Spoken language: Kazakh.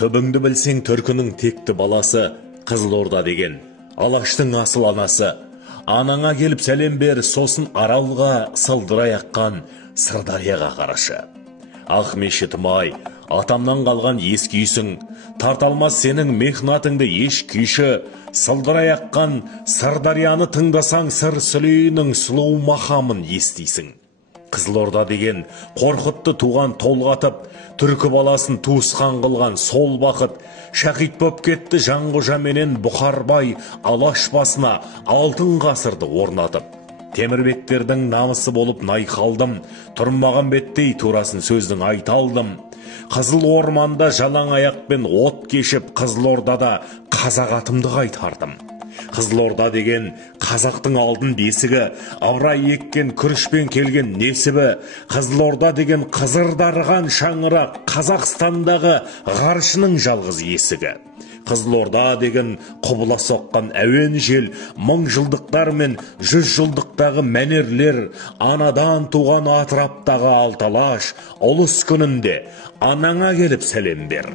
Түбіңді білсең түркінің текті баласы, Қызылорда деген, Алаштың асыл анасы. Анаңа келіп сәлем бер, сосын Аралға сылдырай аққан Сырдарияға қарашы. Ақ мешітім ай, атамнан қалған ескі үйсің, тарталмас сенің мехнатыңды еш күйші. Сылдырай аққан Сырдарияны тыңдасаң, сыр сүлейінің сұлу мақамын естисің. Қызылорда деген қорқытты туған толғатып, түркі баласын туысқан қылған сол бақыт. Шақит боп кетті Жанғожа менен Бұқарбай, Алаш басына алтын ғасырды орнатып. Темірбектердің намысы болып найқалдым, тұрмаған беттей турасын сөздің айталдым. Қызыл орманда жалаң аяқпен от кешіп, Қызылордада қазақ атымды қайтардым. Қызылорда деген қазақтың алтын бесігі, аврай еккен күрішпен келген несібі. Қызылорда деген қызыр дарыған шаңырақ, Қазақстандағы ғарышының жалғыз есігі. Қызылорда деген құбыла соққан әуен жел, мың жылдықтар мен 100 жылдықтағы мәнерлер. Анадан туған атыраптағы алталаш, ұлыс күнінде анаңа келіп сәлем бер.